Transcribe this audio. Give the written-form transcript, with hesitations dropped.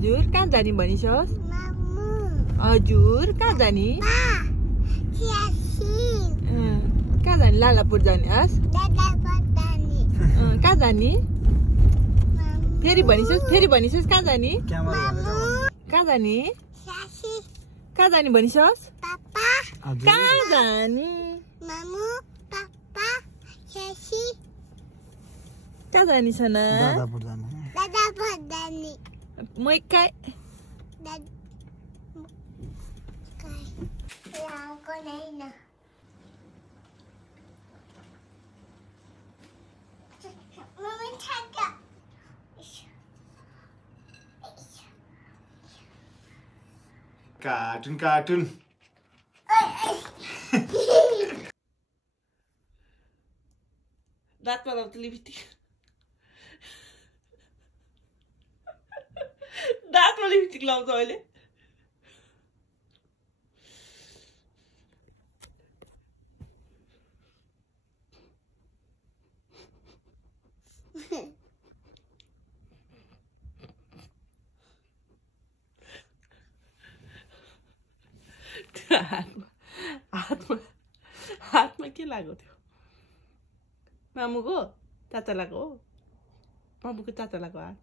हजुर कहाँ जाने भनिसोस्? मामु हजुर कहाँ जाने? कहाँ जाने? लालापुर जाने हस्? कहाँ जाने? फेरि भनिसोस् कहाँ जाने? कहाँ जाने? कहाँ जाने भनिसोस्? कहाँ जाने? कहाँ जाने सना? मैकाइ कार्टुन दाँतमा लाउँछ लिपस्टिक दाँतमा लिपस्टिक लाउँछ अहिले हातमा के लाग्यो थियो? मामुको चाचा लाग्यो हो? मामुको चाचा लाग्यो हात